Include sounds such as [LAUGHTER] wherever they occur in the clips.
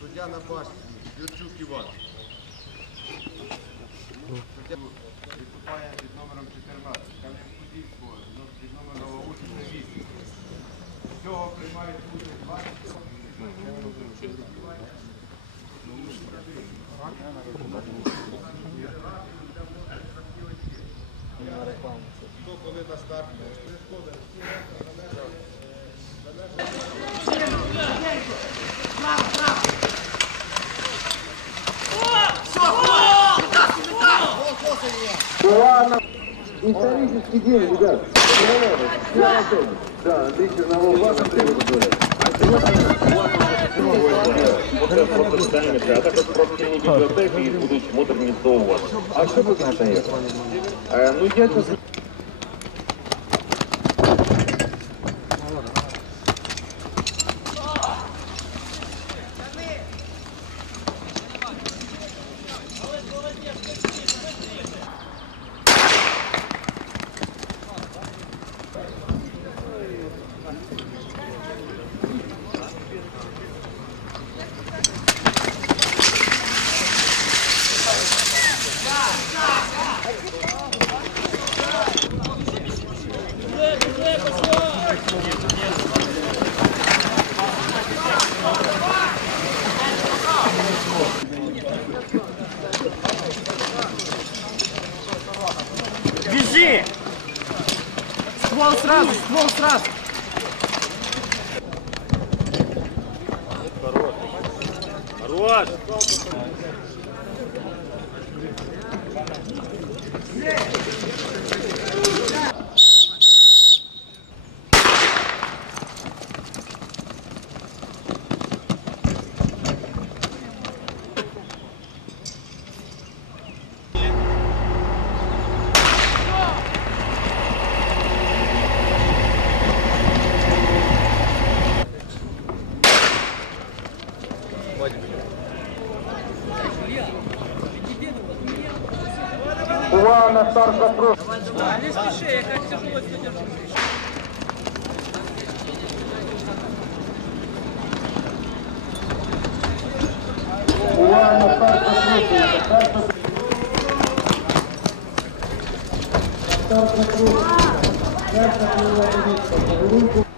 Суддя на башті, Юрчук Іван. Суддя відступає під номером 14. Кам'янець-Подільського під номером 88. Всього приймають участь 20. Хто коли на старт? Исторический день, ребят. Все готовы. Да, Андрей Черновол, вас Оце просто читальні а також профільні бібліотеки їх будуть модернізовувати. А что вы знаете? Е, Ну я це Бежи! Ствол сразу, ствол сразу! Хорош! Увага на старт запрос. Увага на старт запрос. Старт запрос. Старт запрос.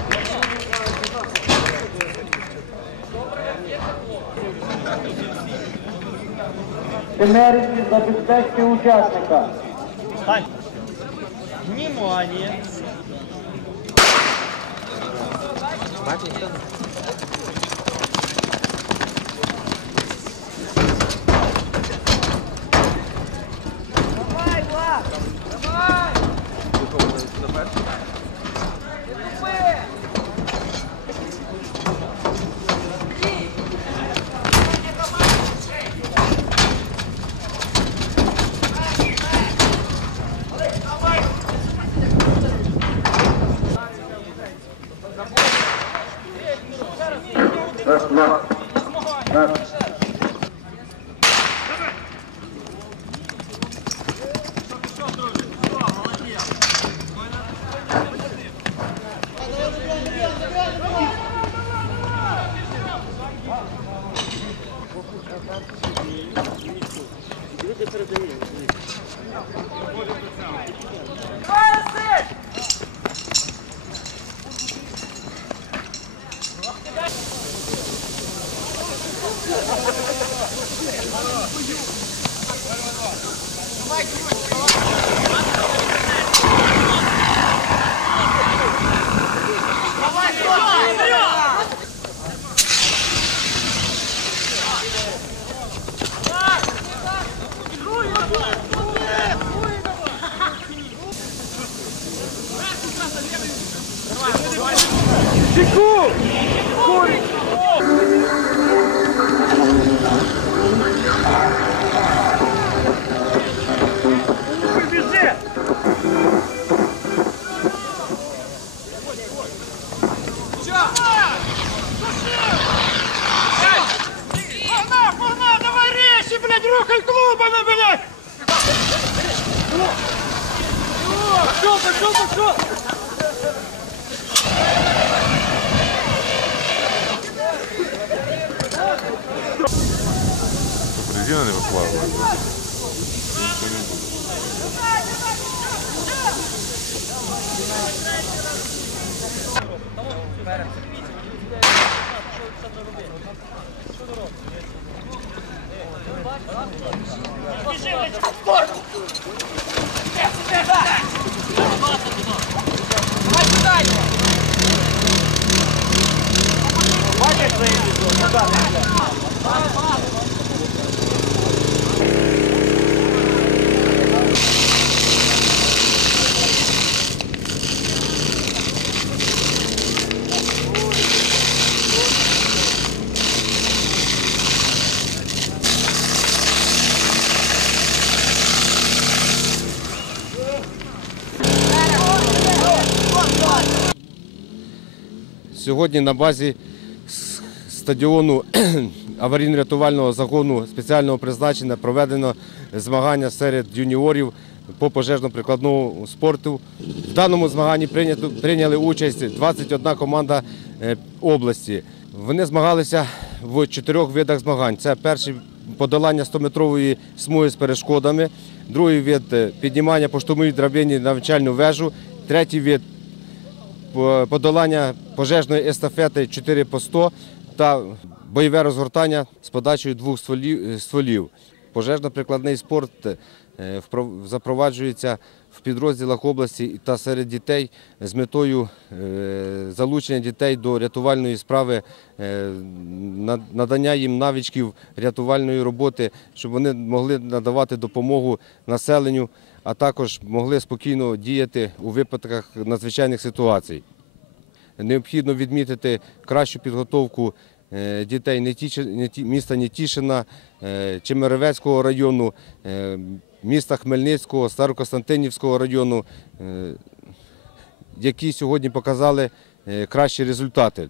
Енергії забезпечте учасника. Внимание! назад. Так. Thank you два. Раз. Погнал, Пошел, пошел, пошел! Резина не Pode defender, não tá vendo. Сьогодні на базі стадіону [CLEARS THROAT] аварійно-рятувального загону спеціального призначення проведено змагання серед юніорів по пожежно-прикладному спорту. В даному змаганні прийняли участь 21 команда е, області. Вони змагалися в чотирьох видах змагань. Це перший подолання 100-метрової смуги з перешкодами, другий вид е, піднімання по штурмовій драбині на навчальну вежу, третій по- подолання пожежної естафети 4 по 100 та бойове розгортання з подачею двох стволів. е. Пожежно-прикладний спорт е, запроваджується в підрозділах області та серед дітей з метою е, залучення дітей до рятувальної справи, надання їм навичків рятувальної роботи, щоб вони могли надавати допомогу населенню, а також могли спокійно діяти у випадках надзвичайних ситуацій. Необхідно відмітити кращу підготовку е, дітей міста Нетішина, е, Чемеревецького району, е, міста Хмельницького, Старокостянтинівського району, які сьогодні показали кращі результати.